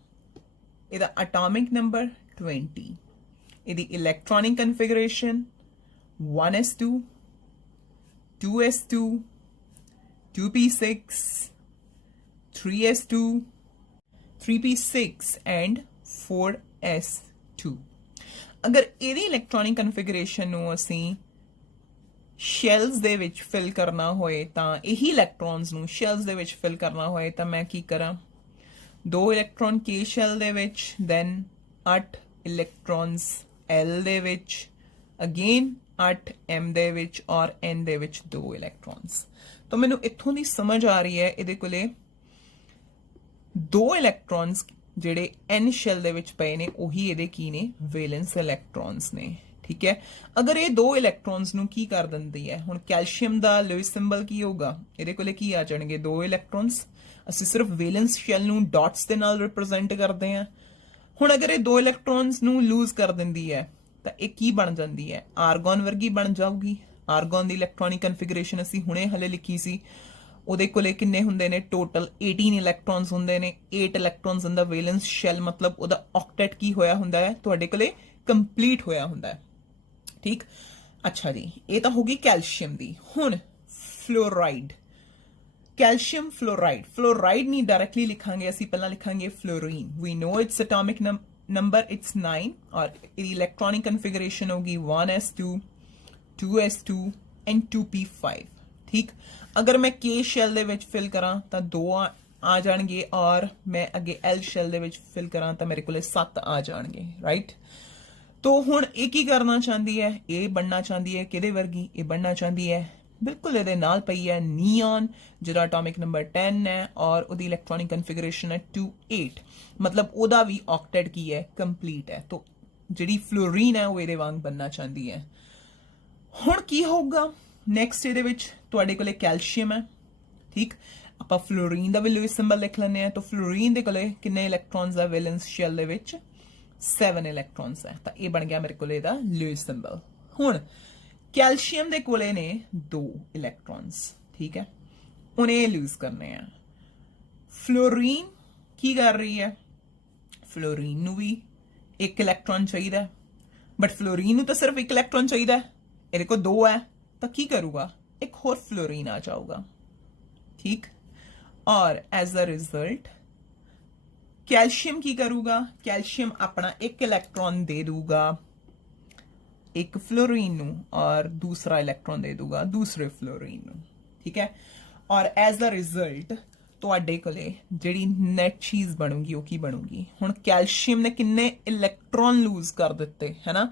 ਇਹਦਾ ਐਟੋਮਿਕ ਨੰਬਰ 20, ਇਹਦੀ electronic ਕਨਫਿਗਰੇਸ਼ਨ 1s2 2s2 2p6 3s2 3p6 and 4s2 ਅਗਰ ਇਹਦੀ ਇਲੈਕਟ੍ਰੋਨਿਕ ਕਨਫਿਗਰੇਸ਼ਨ ਨੂੰ ਅਸੀਂ ਸ਼ੈਲਸ ਦੇ ਵਿੱਚ ਫਿਲ ਕਰਨਾ ਹੋਏ ਤਾਂ ਇਹੀ ਇਲੈਕਟ੍ਰੋਨਸ ਨੂੰ ਸ਼ੈਲਸ ਦੇ ਵਿੱਚ ਫਿਲ ਕਰਨਾ ਹੋਏ ਤਾਂ ਮੈਂ ਕੀ ਕਰਾਂ 2 ਇਲੈਕਟ੍ਰੋਨ K ਸ਼ੈਲ ਦੇ ਵਿੱਚ then 8 ਇਲੈਕਟ੍ਰੋਨਸ L ਦੇ ਵਿੱਚ again 8 M ਦੇ ਵਿੱਚ ਔਰ N ਦੇ ਵਿੱਚ 2 ਇਲੈਕਟ੍ਰੋਨਸ ਤਾਂ ਮੈਨੂੰ ਇੱਥੋਂ ਦੀ ਸਮਝ ਆ ਰਹੀ ਹੈ ਇਹਦੇ ਕੋਲੇ 2 ਇਲੈਕਟ੍ਰੋਨਸ ਜਿਹੜੇ N ਸ਼ੈਲ ਦੇ ਵਿੱਚ ਪਏ ਨੇ ਉਹੀ ਇਹਦੇ ਕੀ ਨੇ ਵੈਲੈਂਸ ਇਲੈਕਟ੍ਰੋਨਸ ਨੇ ਠੀਕ ਹੈ ਅਗਰ ਇਹ 2 ਇਲੈਕਟ੍ਰੋਨਸ ਨੂੰ ਕੀ ਕਰ ਦਿੰਦੀ ਹੈ ਹੁਣ ਕੈਲਸ਼ੀਅਮ ਦਾ ਲੂਇਸ ਸਿੰਬਲ ਕੀ ਹੋਊਗਾ ਇਹਦੇ ਕੋਲੇ ਕੀ ਆ ਜਾਣਗੇ 2 ਇਲੈਕਟ੍ਰੋਨਸ ਅਸੀਂ ਸਿਰਫ ਵੈਲੈਂਸ ਸ਼ੈਲ ਨੂੰ ਡਾਟਸ ਦੇ ਨਾਲ ਰਿਪਰੈਜ਼ੈਂਟ ਕਰਦੇ ਹਾਂ ਹੁਣ ਅਗਰ ਇਹ 2 ਇਲੈਕਟ੍ਰੋਨਸ ਨੂੰ ਲੂਜ਼ ਕਰ ਦਿੰਦੀ ਹੈ ਤਾਂ ਇਹ ਕੀ ਬਣ ਜਾਂਦੀ ਹੈ ਆਰਗੋਨ ਵਰਗੀ ਬਣ ਜਾਊਗੀ ਆਰਗੋਨ ਦੀ ਇਲੈਕਟ੍ਰੋਨਿਕ ਕਨਫਿਗਰੇਸ਼ਨ ਅਸੀਂ ਹੁਣੇ ਹਲੇ ਲਿਖੀ ਸੀ ਉਹਦੇ ਕੋਲੇ ਕਿੰਨੇ ਹੁੰਦੇ ਨੇ ਟੋਟਲ 18 ਇਲੈਕਟ੍ਰੋਨਸ ਹੁੰਦੇ ਨੇ 8 ਇਲੈਕਟ੍ਰੋਨਸ ਇਨ ਦਾ ਵੈਲੈਂਸ ਸ਼ੈਲ ਮਤਲਬ ਉਹਦਾ ਆਕਟੇਟ ਕੀ ਹੋਇਆ ਹੁੰਦਾ ਹੈ ਤੁਹਾਡੇ ਕੋਲੇ ਕੰਪਲੀਟ ਹੋਇਆ ਹੁੰਦਾ ਹੈ ਠੀਕ ਅੱਛਾ ਜੀ ਇਹ ਤਾਂ ਹੋ ਗਈ ਕੈਲਸ਼ੀਅਮ ਦੀ ਹੁਣ ਫਲੋਰਾਈਡ ਕੈਲਸ਼ੀਅਮ ਫਲੋਰਾਈਡ ਨਹੀਂ ਡਾਇਰੈਕਟਲੀ ਲਿਖਾਂਗੇ ਅਸੀਂ ਪਹਿਲਾਂ ਲਿਖਾਂਗੇ ਫਲੋਰੀਨ ਵੀ know its atomic number it's 9 ਔਰ ਇਹਦੀ ਇਲੈਕਟ੍ਰੋਨਿਕ ਕਨਫਿਗਰੇਸ਼ਨ ਹੋਗੀ 1s2 2s2 ਐਂਡ 2p5 ਠੀਕ ਅਗਰ ਮੈਂ K ਸ਼ੈਲ ਦੇ ਵਿੱਚ ਫਿਲ ਕਰਾਂ ਤਾਂ 2 ਆ ਜਾਣਗੇ ਔਰ ਮੈਂ ਅੱਗੇ L ਸ਼ੈਲ ਦੇ ਵਿੱਚ ਫਿਲ ਕਰਾਂ ਤਾਂ ਮੇਰੇ ਕੋਲੇ 7 ਆ ਜਾਣਗੇ ਰਾਈਟ ਤੋ ਹੁਣ ਇਹ ਕੀ ਕਰਨਾ ਚਾਹੁੰਦੀ ਹੈ ਇਹ ਬਣਨਾ ਚਾਹੁੰਦੀ ਹੈ ਕਿਹਦੇ ਵਰਗੀ ਇਹ ਬਣਨਾ ਚਾਹੁੰਦੀ ਹੈ ਬਿਲਕੁਲ ਇਹਦੇ ਨਾਲ ਪਈ ਹੈ ਨੀਓਨ ਜਿਹੜਾ ਐਟੋਮਿਕ ਨੰਬਰ 10 ਹੈ ਔਰ ਉਹਦੀ ਇਲੈਕਟ੍ਰੋਨਿਕ ਕਨਫਿਗਰੇਸ਼ਨ ਹੈ 28 ਮਤਲਬ ਉਹਦਾ ਵੀ ਆਕਟੇਟ ਕੀ ਹੈ ਕੰਪਲੀਟ ਹੈ ਤੋ ਜਿਹੜੀ ਫਲੋਰੀਨ ਹੈ ਉਹ ਇਹਦੇ ਵਾਂਗ ਬਣਨਾ ਚਾਹੁੰਦੀ ਹੈ ਹੁਣ ਕੀ ਹੋਊਗਾ ਨੈਕਸਟ ਇਹਦੇ ਵਿੱਚ ਤੁਹਾਡੇ ਕੋਲੇ ਕੈਲਸ਼ੀਅਮ ਹੈ ਠੀਕ ਆਪਾਂ ਫਲੋਰੀਨ ਦਾ ਵੀ ਲੂਇਸ ਸਿੰਬਲ ਲਿਖ ਲੈਂਦੇ ਆ ਤਾਂ ਫਲੋਰੀਨ ਦੇ ਕੋਲੇ ਕਿੰਨੇ ਇਲੈਕਟ੍ਰੋਨਸ ਦਾ ਵੈਲੈਂਸ ਸ਼ੈਲ ਦੇ ਵਿੱਚ 7 ਇਲੈਕਟ੍ਰੋਨਸ ਹੈ ਤਾਂ ਇਹ ਬਣ ਗਿਆ ਮੇਰੇ ਕੋਲੇ ਇਹਦਾ ਲੂਇਸ ਸਿੰਬਲ ਹੁਣ ਕੈਲਸ਼ੀਅਮ ਦੇ ਕੋਲੇ ਨੇ 2 ਇਲੈਕਟ੍ਰੋਨਸ ਠੀਕ ਹੈ ਉਹਨੇ ਇਹ ਲੂਜ਼ ਕਰਨੇ ਆ ਫਲੋਰੀਨ ਕੀ ਕਰ ਰਹੀ ਹੈ ਫਲੋਰੀਨ ਨੂੰ ਵੀ 1 ਇਲੈਕਟ੍ਰੋਨ ਚਾਹੀਦਾ ਬਟ ਫਲੋਰੀਨ ਨੂੰ ਤਾਂ ਸਿਰਫ 1 ਇਲੈਕਟ੍ਰੋਨ ਚਾਹੀਦਾ ਇਹਦੇ ਕੋਲ 2 ਹੈ ਤਾਂ ਕੀ ਕਰੂਗਾ ਇੱਕ ਹੋਰ ਫਲੋਰੀਨ ਆ ਜਾਊਗਾ ਠੀਕ ਔਰ ਐਜ਼ ਅ ਰਿਜ਼ਲਟ ਕੈਲਸ਼ੀਅਮ ਕੀ ਕਰੂਗਾ ਕੈਲਸ਼ੀਅਮ ਆਪਣਾ 1 ਇਲੈਕਟ੍ਰੋਨ ਦੇ ਦੂਗਾ ਇੱਕ ਫਲੋਰੀਨ ਨੂੰ ਔਰ ਦੂਸਰਾ ਇਲੈਕਟ੍ਰੋਨ ਦੇ ਦੂਗਾ ਦੂਸਰੇ ਫਲੋਰੀਨ ਨੂੰ ਠੀਕ ਹੈ ਔਰ ਐਜ਼ ਅ ਰਿਜ਼ਲਟ ਤੁਹਾਡੇ ਕੋਲੇ ਜਿਹੜੀ ਨੈਟ ਚੀਜ਼ ਬਣੂਗੀ ਉਹ ਕੀ ਬਣੂਗੀ ਹੁਣ ਕੈਲਸ਼ੀਅਮ ਨੇ ਕਿੰਨੇ ਇਲੈਕਟ੍ਰੋਨ ਲੂਜ਼ ਕਰ ਦਿੱਤੇ ਹੈਨਾ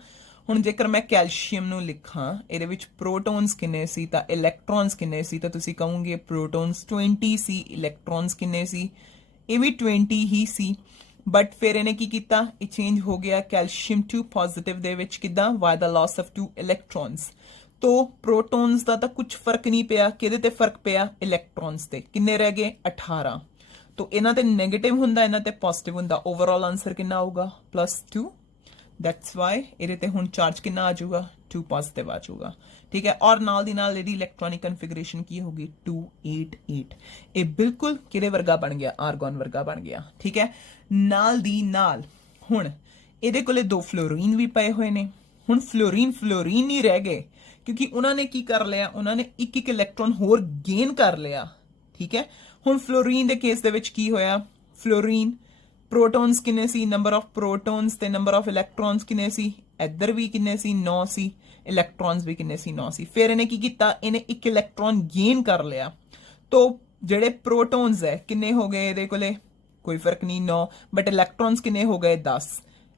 ਹੁਣ ਜੇਕਰ ਮੈਂ ਕੈਲਸ਼ੀਅਮ ਨੂੰ ਲਿਖਾਂ ਇਹਦੇ ਵਿੱਚ ਪ੍ਰੋਟੋਨਸ ਕਿੰਨੇ ਸੀ ਤਾਂ ਇਲੈਕਟ੍ਰੋਨਸ ਕਿੰਨੇ ਸੀ ਤਾਂ ਤੁਸੀਂ ਕਹੋਗੇ ਪ੍ਰੋਟੋਨਸ 20 ਸੀ ਇਲੈਕਟ੍ਰੋਨਸ ਕਿੰਨੇ ਸੀ ਇਹ ਵੀ 20 ਹੀ ਸੀ ਬਟ ਫਿਰ ਇਹਨੇ ਕੀ ਕੀਤਾ ਇਹ ਚੇਂਜ ਹੋ ਗਿਆ ਕੈਲਸ਼ੀਅਮ 2 ਪੋਜ਼ਿਟਿਵ ਦੇ ਵਿੱਚ ਕਿਦਾਂ ਬਾय द लॉस ऑफ 2 ਇਲੈਕਟ੍ਰੋਨਸ ਤੋ ਪ੍ਰੋਟੋਨਸ ਦਾ ਤਾਂ ਕੁਝ ਫਰਕ ਨਹੀਂ ਪਿਆ ਕਿਹਦੇ ਤੇ ਫਰਕ ਪਿਆ ਇਲੈਕਟ੍ਰੋਨਸ ਤੇ ਕਿੰਨੇ ਰਹਿ ਗਏ 18 ਤੋ ਇਹਨਾਂ ਤੇ ਨੈਗੇਟਿਵ ਹੁੰਦਾ ਇਹਨਾਂ ਤੇ ਪੋਜ਼ਿਟਿਵ ਹੁੰਦਾ ਓਵਰਆਲ ਆਨਸਰ ਕਿੰਨਾ ਆਊਗਾ +2 ਦੈਟਸ ਵਾਈ ਇਹਦੇ ਤੇ ਹੁਣ ਚਾਰਜ ਕਿੰਨਾ ਆ ਜਾਊਗਾ 2 ਪੋਜ਼ਿਟਿਵ ਆ ਜਾਊਗਾ ਠੀਕ ਹੈ ਔਰ ਨਾਲ ਦੀ ਨਾਲ ਇਹਦੀ ਇਲੈਕਟ੍ਰੋਨਿਕ ਕਨਫਿਗਰੇਸ਼ਨ ਕੀ ਹੋਗੀ 288 ਇਹ ਬਿਲਕੁਲ ਕਿਹਦੇ ਵਰਗਾ ਬਣ ਗਿਆ ਆਰਗੋਨ ਵਰਗਾ ਬਣ ਗਿਆ ਠੀਕ ਹੈ ਨਾਲ ਦੀ ਨਾਲ ਹੁਣ ਇਹਦੇ ਕੋਲੇ 2 ਫਲੋਰੀਨ ਵੀ ਪਏ ਹੋਏ ਨੇ ਹੁਣ ਫਲੋਰੀਨ ਨਹੀਂ ਰਹਿ ਗਏ ਕਿਉਂਕਿ ਉਹਨਾਂ ਨੇ ਕੀ ਕਰ ਲਿਆ ਉਹਨਾਂ ਨੇ ਇੱਕ ਇਲੈਕਟ੍ਰੋਨ ਹੋਰ ਗੇਨ ਕਰ ਲਿਆ ਠੀਕ ਹੈ ਹੁਣ ਫਲੋਰੀਨ ਦੇ ਕੇਸ ਦੇ ਵਿੱਚ ਕੀ ਹੋਇਆ ਫਲੋਰੀਨ ਪ੍ਰੋਟੋਨਸ ਕਿੰਨੇ ਸੀ ਨੰਬਰ ਆਫ ਪ੍ਰੋਟੋਨਸ ਤੇ ਨੰਬਰ ਆਫ ਇਲੈਕਟ੍ਰੋਨਸ ਕਿੰਨੇ ਸੀ ਇੱਧਰ ਵੀ ਕਿੰਨੇ ਸੀ 9 ਸੀ ਇਲੈਕਟ੍ਰੋਨਸ ਵੀ ਕਿੰਨੇ ਸੀ 9 ਸੀ ਫਿਰ ਇਹਨੇ ਕੀ ਕੀਤਾ ਇਹਨੇ ਇੱਕ ਇਲੈਕਟ੍ਰੋਨ ਗੇਨ ਕਰ ਲਿਆ ਤੋ ਜਿਹੜੇ ਪ੍ਰੋਟੋਨਸ ਹੈ ਕਿੰਨੇ ਹੋ ਗਏ ਇਹਦੇ ਕੋਲੇ ਕੋਈ ਫਰਕ ਨਹੀਂ 9 ਬਟ ਇਲੈਕਟ੍ਰੋਨਸ ਕਿੰਨੇ ਹੋ ਗਏ 10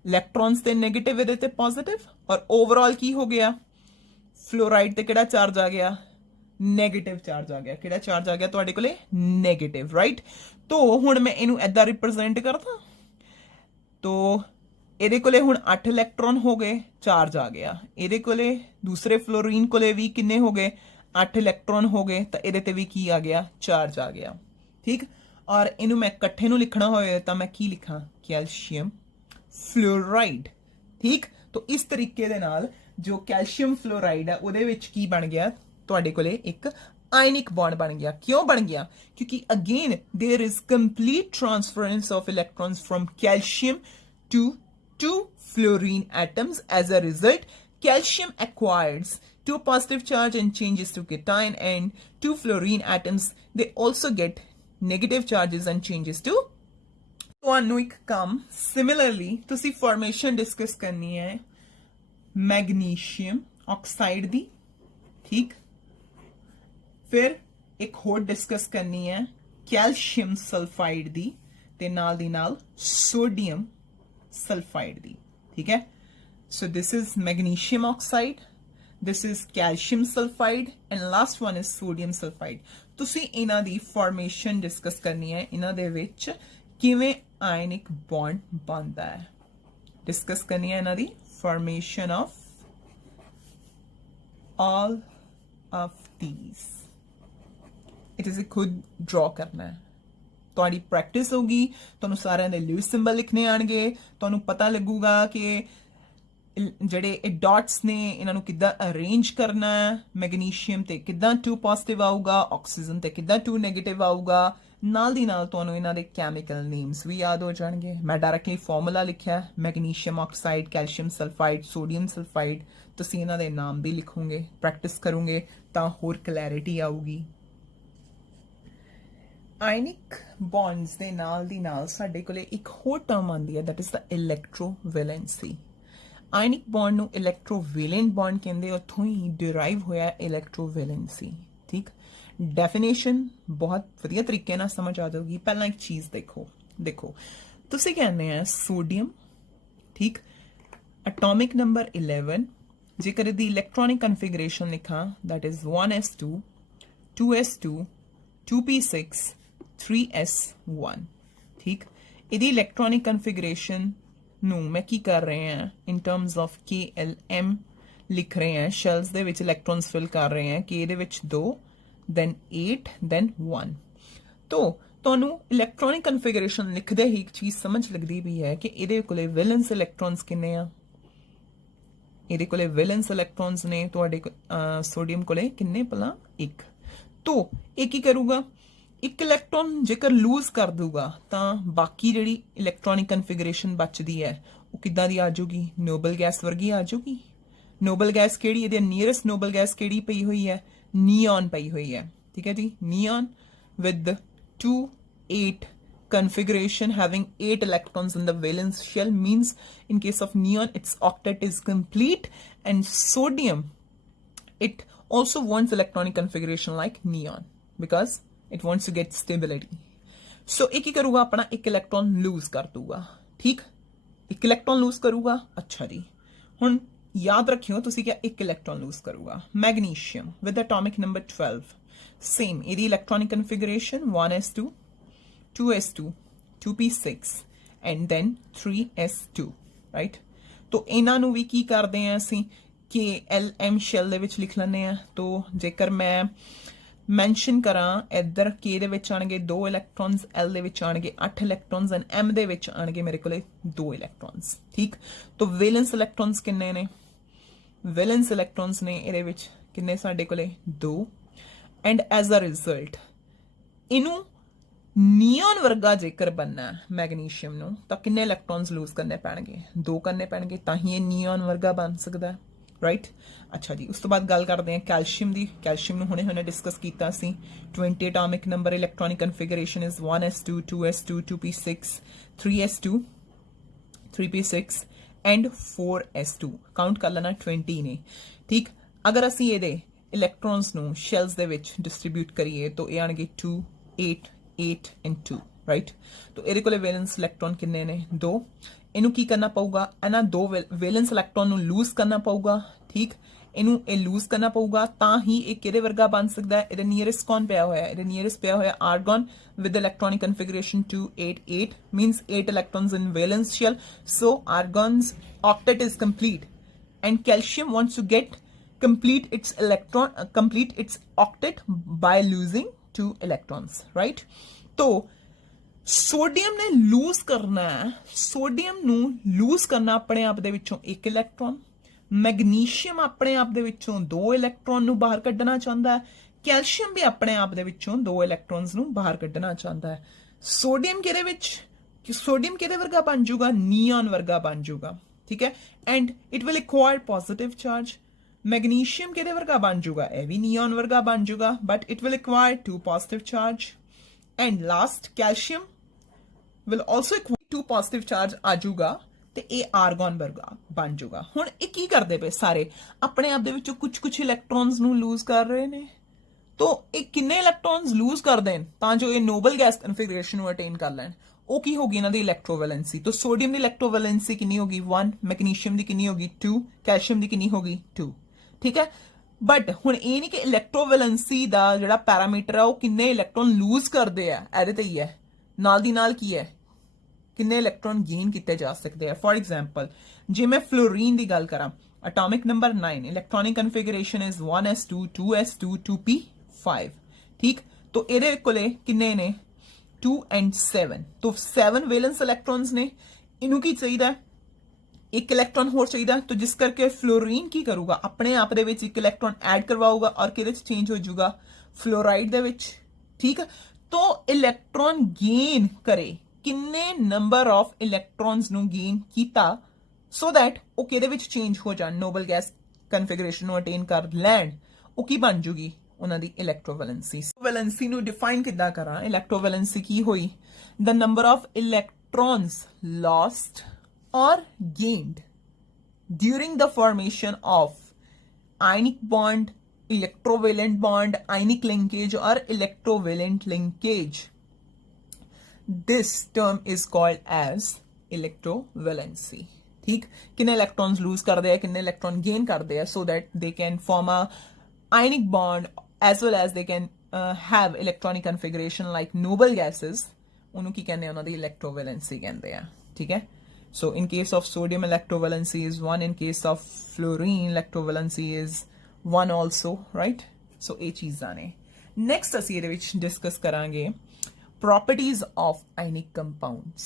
ਇਲੈਕਟ੍ਰੋਨਸ ਤੇ ਨੈਗੇਟਿਵ ਇਹਦੇ ਤੇ ਪੋਜ਼ਿਟਿਵ ਔਰ ਓਵਰਆਲ ਕੀ ਹੋ ਗਿਆ ਫਲੋਰਾਈਡ ਤੇ ਕਿਹੜਾ ਚਾਰਜ ਆ ਗਿਆ ਨੈਗੇਟਿਵ ਚਾਰਜ ਆ ਗਿਆ ਕਿਹੜਾ ਚਾਰਜ ਆ ਗਿਆ ਤੁਹਾਡੇ ਕੋਲੇ ਨੈਗੇਟਿਵ ਰਾਈਟ ਤੋ ਹੁਣ ਮੈਂ ਇਹਨੂੰ ਏਦਾਂ ਰਿਪਰੈਜ਼ੈਂਟ ਕਰਦਾ ਤੋ ਇਹਦੇ ਕੋਲੇ ਹੁਣ 8 ਇਲੈਕਟ੍ਰੋਨ ਹੋ ਗਏ ਚਾਰਜ ਆ ਗਿਆ ਇਹਦੇ ਕੋਲੇ ਦੂਸਰੇ ਫਲੋਰੀਨ ਕੋਲੇ ਵੀ ਕਿੰਨੇ ਹੋ ਗਏ 8 ਇਲੈਕਟ੍ਰੋਨ ਹੋ ਗਏ ਤਾਂ ਇਹਦੇ ਤੇ ਵੀ ਕੀ ਆ ਗਿਆ ਚਾਰਜ ਆ ਗਿਆ ਠੀਕ ਔਰ ਇਹਨੂੰ ਮੈਂ ਇਕੱਠੇ ਨੂੰ ਲਿਖਣਾ ਹੋਵੇ ਤਾਂ ਮੈਂ ਕੀ ਲਿਖਾਂ ਕੈਲਸ਼ੀਅਮ ਫਲੋਰਾਈਡ ਠੀਕ ਤੋ ਇਸ ਤਰੀਕੇ ਦੇ ਨਾਲ ਜੋ ਕੈਲਸ਼ੀਅਮ ਫਲੋਰਾਈਡ ਹੈ ਉਹਦੇ ਵਿੱਚ ਕੀ ਬਣ ਗਿਆ ਤੁਹਾਡੇ ਕੋਲੇ ਇੱਕ ionic bond ਬਣ ਗਿਆ ਕਿਉਂ ਬਣ ਗਿਆ ਕਿਉਂਕਿ again there is complete transference of electrons from calcium to 2 fluorine atoms. As a result, calcium acquires 2 positive charge and changes to cation, and 2 fluorine atoms they also get negative charges and changes to ਤੁਹਾਨੂੰ ਇੱਕ ਕੰਮ similarly ਤੁਸੀਂ formation discuss ਕਰਨੀ ਹੈ magnesium oxide ਦੀ, ਠੀਕ। ਫਿਰ ਇੱਕ ਹੋਰ ਡਿਸਕਸ ਕਰਨੀ ਹੈ ਕੈਲਸ਼ੀਅਮ ਸਲਫਾਈਡ ਦੀ ਤੇ ਨਾਲ ਦੀ ਨਾਲ ਸੋਡੀਅਮ ਸਲਫਾਈਡ ਦੀ, ਠੀਕ ਹੈ। So this is magnesium oxide, this is calcium sulfide and last one is sodium sulfide. ਤੁਸੀਂ ਇਹਨਾਂ ਦੀ formation discuss ਕਰਨੀ ਹੈ, ਇਹਨਾਂ ਦੇ ਵਿੱਚ ਕਿਵੇਂ ionic bond ਬਣਦਾ ਹੈ discuss ਕਰਨੀ ਹੈ, ਇਹਨਾਂ ਦੀ formation of all of these. ਇਹ ਤੁਸੀਂ ਖੁਦ draw ਕਰਨਾ ਹੈ, ਤੁਹਾਡੀ ਪ੍ਰੈਕਟਿਸ ਹੋਗੀ, ਤੁਹਾਨੂੰ ਸਾਰਿਆਂ ਦੇ ਲੂਜ਼ ਸਿੰਬਲ ਲਿਖਣੇ ਆਣਗੇ, ਤੁਹਾਨੂੰ ਪਤਾ ਲੱਗੂਗਾ ਕਿ ਜਿਹੜੇ ਇਹ ਡਾਟਸ ਨੇ ਇਹਨਾਂ ਨੂੰ ਕਿੱਦਾਂ ਅਰੇਂਜ ਕਰਨਾ ਹੈ, ਮੈਗਨੀਸ਼ੀਅਮ ਤੇ ਕਿੱਦਾਂ 2 ਪੋਜ਼ਿਟਿਵ ਆਊਗਾ, ਆਕਸੀਜਨ ਤੇ ਕਿੱਦਾਂ 2 ਨੈਗੇਟਿਵ ਆਊਗਾ, ਨਾਲ ਦੀ ਨਾਲ ਤੁਹਾਨੂੰ ਇਹਨਾਂ ਦੇ ਕੈਮੀਕਲ ਨੇਮਸ ਵੀ ਯਾਦ ਹੋ ਜਾਣਗੇ। ਮੈਂ ਡਾਇਰੈਕਟਲੀ ਫਾਰਮੂਲਾ ਲਿਖਿਆ magnesium oxide, calcium sulphide, sodium sulphide, ਤੁਸੀਂ ਇਹਨਾਂ ਦੇ ਨਾਮ ਵੀ ਲਿਖੋਗੇ, ਪ੍ਰੈਕਟਿਸ ਕਰੋਗੇ ਤਾਂ ਹੋਰ ਕਲੈਰਿਟੀ ਆਊਗੀ। ਆਇਨਿਕ ਬੌਂਡਸ ਦੇ ਨਾਲ ਦੀ ਨਾਲ ਸਾਡੇ ਕੋਲੇ ਇੱਕ ਹੋਰ ਟਰਮ ਆਉਂਦੀ ਹੈ, that is the electrovalency. Ionic bond ਨੂੰ ਇਲੈਕਟ੍ਰੋਵੈਲੈਂਟ ਬੌਂਡ ਕਹਿੰਦੇ, ਉੱਥੋਂ ਹੀ ਡਿਰਾਈਵ ਹੋਇਆ ਇਲੈਕਟ੍ਰੋਵੈਲੈਂਸੀ, ਠੀਕ। ਡੈਫੀਨੇਸ਼ਨ ਬਹੁਤ ਵਧੀਆ ਤਰੀਕੇ ਨਾਲ ਸਮਝ ਆ ਜਾਊਗੀ। ਪਹਿਲਾਂ ਇੱਕ ਚੀਜ਼ ਦੇਖੋ ਤੁਸੀਂ ਕਹਿੰਦੇ ਆ ਸੋਡੀਅਮ, ਠੀਕ, ਐਟੋਮਿਕ ਨੰਬਰ 11, ਜੇਕਰ ਇਹਦੀ ਇਲੈਕਟ੍ਰੋਨਿਕ ਕਨਫਿਗਰੇਸ਼ਨ ਲਿਖਾਂ that is 1s2 2s2 2p6 3s1, ਠੀਕ। ਇਹਦੀ ਇਲੈਕਟ੍ਰੋਨਿਕ ਕਨਫਿਗਰੇਸ਼ਨ ਨੂੰ ਮੈਂ ਕੀ ਕਰ ਰਹੇ ਹਾਂ ਇਨ ਟਰਮਸ ਆਫ KLM ਲਿਖ ਰਹੇ ਹਾਂ, ਸ਼ੈਲਸ ਦੇ ਵਿੱਚ ਇਲੈਕਟ੍ਰੋਨਸ ਫਿਲ ਕਰ ਰਹੇ ਹਾਂ, K ਦੇ ਵਿੱਚ 2 then 8 then 1। ਤੋ ਤੁਹਾਨੂੰ ਇਲੈਕਟ੍ਰੋਨਿਕ ਕਨਫਿਗਰੇਸ਼ਨ ਲਿਖਦੇ ਹੀ ਇੱਕ ਚੀਜ਼ ਸਮਝ ਲੱਗਦੀ ਵੀ ਹੈ ਕਿ ਇਹਦੇ ਕੋਲੇ ਵੈਲੈਂਸ ਇਲੈਕਟ੍ਰੋਨਸ ਕਿੰਨੇ ਆ, ਇਹਦੇ ਕੋਲੇ ਵੈਲੈਂਸ ਇਲੈਕਟ੍ਰੋਨਸ ਨੇ, ਤੁਹਾਡੇ ਸੋਡੀਅਮ ਕੋਲੇ ਕਿੰਨੇ, ਭਲਾ 1। ਤੋ ਇਹ ਕੀ ਕਰੂਗਾ, ਇੱਕ ਇਲੈਕਟ੍ਰੋਨ ਜੇਕਰ ਲੂਜ਼ ਕਰ ਦੂਗਾ ਤਾਂ ਬਾਕੀ ਜਿਹੜੀ ਇਲੈਕਟ੍ਰੋਨਿਕ ਕਨਫਿਗਰੇਸ਼ਨ ਬਚਦੀ ਹੈ ਉਹ ਕਿੱਦਾਂ ਦੀ ਆ ਜਾਊਗੀ, ਨੋਬਲ ਗੈਸ ਵਰਗੀ ਆ ਜਾਊਗੀ। ਨੋਬਲ ਗੈਸ ਕਿਹੜੀ, ਇਹਦੇ ਨੀਅਰੈਸਟ ਨੋਬਲ ਗੈਸ ਕਿਹੜੀ ਪਈ ਹੋਈ ਹੈ, ਨੀਓਨ ਪਈ ਹੋਈ ਹੈ, ਠੀਕ ਹੈ ਜੀ। ਨੀਓਨ with 2 8 configuration having 8 electrons in the valence shell means in case of neon its octet is complete, and sodium it also wants electronic configuration like neon because it wants to get stability. So एक ही करूँगा अपना एक electron lose कर दूंगा, ठीक, एक electron lose करूँगा। अच्छा जी, हुन याद रखियो तुसी क्या एक इलेक्ट्रॉन लूज करूँगा। Magnesium with atomic number 12 same ਇਹਦੀ electronic configuration 1s2 2s2 2p6 and then 3s2, right। तो ਇਹਨਾਂ ਨੂੰ ਵੀ ਕੀ ਕਰਦੇ ਆ ਅਸੀਂ ਕਿ LM ਸ਼ੈਲ ਦੇ ਵਿੱਚ ਲਿਖ ਲੈਂਦੇ ਆ। ਤੋ ਜੇਕਰ ਮੈਂ ਮੈਂਸ਼ਨ ਕਰਾਂ ਇੱਧਰ K ਦੇ ਵਿੱਚ ਆਣਗੇ 2 ਇਲੈਕਟ੍ਰੋਨਸ, L ਦੇ ਵਿੱਚ ਆਣਗੇ 8 ਇਲੈਕਟ੍ਰੋਨਸ ਐਂਡ M ਦੇ ਵਿੱਚ ਆਣਗੇ ਮੇਰੇ ਕੋਲੇ 2 ਇਲੈਕਟ੍ਰੋਨਸ, ਠੀਕ। ਤੋ ਵੈਲੈਂਸ ਇਲੈਕਟ੍ਰੋਨਸ ਕਿੰਨੇ ਨੇ, ਵੈਲੈਂਸ ਇਲੈਕਟ੍ਰੋਨਸ ਨੇ ਇਹਦੇ ਵਿੱਚ ਕਿੰਨੇ ਸਾਡੇ ਕੋਲੇ 2, ਐਂਡ ਐਜ਼ ਅ ਰਿਜ਼ਲਟ ਇਹਨੂੰ ਨੀਓਨ ਵਰਗਾ ਜੇਕਰ ਬਣਨਾ ਮੈਗਨੀਸ਼ੀਅਮ ਨੂੰ ਤਾਂ ਕਿੰਨੇ ਇਲੈਕਟ੍ਰੋਨਸ ਲੂਜ਼ ਕਰਨੇ ਪੈਣਗੇ, 2 ਕਰਨੇ ਪੈਣਗੇ, ਤਾਂ ਹੀ ਇਹ ਨੀਓਨ ਵਰਗਾ ਬਣ ਸਕਦਾ ਹੈ, ਰਾਈਟ। ਅੱਛਾ ਜੀ, ਉਸ ਤੋਂ ਬਾਅਦ ਗੱਲ ਕਰਦੇ ਹਾਂ ਕੈਲਸ਼ੀਅਮ ਦੀ। ਕੈਲਸ਼ੀਅਮ ਨੂੰ ਹੁਣੇ ਡਿਸਕਸ ਕੀਤਾ ਸੀ, 20 atomic number, electronic configuration is 1s2 2s2 2p6 3s2 3p6 and 4s2, count ਕਰ ਲੈਣਾ 20 ਨੇ, ਠੀਕ। ਅਗਰ ਅਸੀਂ ਇਹਦੇ ਇਲੈਕਟ੍ਰੋਨਸ ਨੂੰ ਸ਼ੈਲਸ ਦੇ ਵਿੱਚ ਡਿਸਟ੍ਰੀਬਿਊਟ ਕਰੀਏ ਤਾਂ ਇਹ ਆਣਗੇ 2 8 8 and 2, ਰਾਈਟ। ਤਾਂ ਇਹਦੇ ਕੋਲੇ ਵੈਲੈਂਸ ਇਲੈਕਟ੍ਰੋਨ ਕਿੰਨੇ ਨੇ, 2। ਇਹਨੂੰ ਕੀ ਕਰਨਾ ਪਊਗਾ, ਇਹਨਾਂ 2 ਵੈਲੈਂਸ ਇਲੈਕਟ੍ਰੋਨ ਨੂੰ ਲੂਜ਼ ਕਰਨਾ ਪਊਗਾ, ਠੀਕ। ਇਹਨੂੰ ਇਹ ਲੂਜ਼ ਕਰਨਾ ਪਊਗਾ ਤਾਂ ਹੀ ਇਹ ਕਿਹਦੇ ਵਰਗਾ ਬਣ ਸਕਦਾ ਹੈ। ਇਹਦੇ ਨੀਅਰੈਸਟ ਕੌਣ ਪਿਆ ਹੋਇਆ, ਇਹਦੇ ਨੀਅਰੈਸਟ ਪਿਆ ਹੋਇਆ organ with electronic configuration 2 8 8 means 8 electrons in valence shell, so argon's octet is complete and calcium wants to get complete its octet by losing 2 electrons, right। तो ਸੋਡੀਅਮ ਨੇ ਲੂਜ਼ ਕਰਨਾ ਹੈ, ਸੋਡੀਅਮ ਨੂੰ ਲੂਜ਼ ਕਰਨਾ ਆਪਣੇ ਆਪ ਦੇ ਵਿੱਚੋਂ 1 ਇਲੈਕਟ੍ਰੋਨ, ਮੈਗਨੀਸ਼ੀਅਮ ਆਪਣੇ ਆਪ ਦੇ ਵਿੱਚੋਂ 2 ਇਲੈਕਟ੍ਰੋਨ ਨੂੰ ਬਾਹਰ ਕੱਢਣਾ ਚਾਹੁੰਦਾ ਹੈ, ਕੈਲਸ਼ੀਅਮ ਵੀ ਆਪਣੇ ਆਪ ਦੇ ਵਿੱਚੋਂ 2 ਇਲੈਕਟ੍ਰੋਨਸ ਨੂੰ ਬਾਹਰ ਕੱਢਣਾ ਚਾਹੁੰਦਾ ਹੈ। ਸੋਡੀਅਮ ਕਿਹਦੇ ਵਰਗਾ ਬਣ ਜਾਊਗਾ, ਨੀਓਨ ਵਰਗਾ ਬਣ ਜਾਊਗਾ, ਠੀਕ ਹੈ, and it will require positive charge. Magnesium ਕਿਹਦੇ ਵਰਗਾ ਬਣ ਜਾਊਗਾ, ਇਹ ਵੀ ਨੀਓਨ ਵਰਗਾ ਬਣ ਜਾਊਗਾ, but it will require 2 positive charge. And last calcium will also equate 2 positive charge ਆ ਜਾਊਗਾ ਤੇ ਇਹ ਆਰਗਨ ਵਰਗਾ ਬਣ ਜਾਊਗਾ। ਹੁਣ ਇਹ ਕੀ ਕਰਦੇ ਪਏ ਸਾਰੇ ਆਪਣੇ ਆਪ ਦੇ ਵਿੱਚੋਂ ਕੁਝ ਇਲੈਕਟ੍ਰੋਨਸ ਨੂੰ ਲੂਜ਼ ਕਰ ਰਹੇ ਨੇ। ਤੋ ਇਹ ਕਿੰਨੇ ਇਲੈਕਟ੍ਰੋਨਸ ਲੂਜ਼ ਕਰਦੇ ਨੇ ਤਾਂ ਜੋ ਇਹ ਨੋਬਲ ਗੈਸ ਕਨਫੀਗਰੇਸ਼ਨ ਨੂੰ ਅਟੇਨ ਕਰ ਲੈਣ। ਉਹ ਕੀ ਹੋਗੀ ਇਹਨਾਂ ਦੀ ਇਲੈਕਟ੍ਰੋਵੈਲੈਂਸੀ। ਤੋ ਸੋਡੀਅਮ ਦੀ ਇਲੈਕਟ੍ਰੋਵੈਲੈਂਸੀ ਕਿੰਨੀ ਹੋਗੀ 1, ਮੈਗਨੀਸ਼ੀਅਮ ਦੀ ਕਿੰਨੀ ਹੋਗੀ 2, ਕੈਲਸ਼ੀਅਮ ਦੀ ਕਿੰਨੀ ਹੋਗੀ 2। ਠੀਕ ਹੈ, ਬਟ ਹੁਣ ਇਹ ਨਹੀਂ ਕਿ ਇਲੈਕਟ੍ਰੋਵੈਲੈਂਸੀ ਦਾ ਜਿਹੜਾ ਪੈਰਾਮੀਟਰ ਆ ਉਹ ਕਿੰਨੇ ਇਲੈਕਟ੍ਰੋਨ ਲੂਜ਼ ਕਰਦੇ ਆ, ਇਹਦੇ ਤੇ ਹੀ ਹੈ। ਨਾਲ ਦੀ ਨਾਲ ਕੀ ਹੈ, ਕਿੰਨੇ ਇਲੈਕਟ੍ਰੋਨ ਗੇਨ ਕੀਤੇ ਜਾ ਸਕਦੇ ਆ। ਫॉर एग्जांपल ਜੇ ਮੈਂ ਫਲੋਰੀਨ ਦੀ ਗੱਲ ਕਰਾਂ, atomic number 9, electronic configuration is 1s2 2s2 2p5। ਠੀਕ, ਤੋ ਇਹਦੇ ਕੋਲੇ ਕਿੰਨੇ ਨੇ 2 and 7, ਤੋ 7 ਵੈਲੈਂਸ ਇਲੈਕਟ੍ਰੋਨਸ ਨੇ। ਇਹਨੂੰ ਕੀ ਚਾਹੀਦਾ, ਇੱਕ ਇਲੈਕਟ੍ਰੋਨ ਹੋਰ ਚਾਹੀਦਾ। ਤੋ ਜਿਸ ਕਰਕੇ ਫਲੋਰੀਨ ਕੀ ਕਰੂਗਾ, ਆਪਣੇ ਆਪ ਦੇ ਵਿੱਚ ਇੱਕ ਇਲੈਕਟ੍ਰੋਨ ਐਡ ਕਰਵਾਊਗਾ ਔਰ ਕਿਹਦੇ ਚ ਚੇਂਜ ਹੋ ਜਾਊਗਾ, ਫਲੋਰਾਈਡ ਦੇ ਵਿੱਚ। ਠੀਕ, ਤੋ ਇਲੈਕਟ੍ਰੋਨ ਗੇਨ ਕਰੇ ਕਿੰਨੇ ਨੰਬਰ ਆਫ ਇਲੈਕਟ੍ਰੋਨਸ ਨੂੰ ਗੇਨ ਕੀਤਾ ਸੋ ਦੈਟ ਉਹ ਕਿਹਦੇ ਵਿੱਚ ਚੇਂਜ ਹੋ ਜਾਣ, ਨੋਬਲ ਗੈਸ ਕਨਫੀਗਰੇਸ਼ਨ ਨੂੰ ਅਟੇਨ ਕਰ ਲੈਣ। ਉਹ ਕੀ ਬਣ ਜੂਗੀ, ਉਹਨਾਂ ਦੀ ਇਲੈਕਟ੍ਰੋਵੈਲੈਂਸੀ। ਵੈਲੈਂਸੀ ਨੂੰ ਡਿਫਾਈਨ ਕਿੱਦਾਂ ਕਰਾਂ, ਇਲੈਕਟ੍ਰੋਵੈਲੈਂਸੀ ਕੀ ਹੋਈ, ਦ number of electrons lost or gained during the formation of ionic bond, electrovalent bond, ionic linkage or electrovalent linkage. This term is called as electrovalency. ठीक, कितने electrons lose करते हैं, कितने electron gain करते हैं, so that they can form a ionic bond as well as they can have electronic configuration like noble gases. ਉਹਨੂੰ ਕੀ ਕਹਿੰਦੇ ਆ, ਉਹਨਾਂ ਦੀ electrovalency ਕਹਿੰਦੇ ਆ। ਠੀਕ ਹੈ, so in case of sodium electrovalency is 1, in case of fluorine electrovalency is 1 also, right? so ਇਹ ਚੀਜ਼ਾਂ ਨੇ। next ਅਸੀਂ ਇਹਦੇ ਵਿੱਚ discuss ਕਰਾਂਗੇ properties of ionic compounds.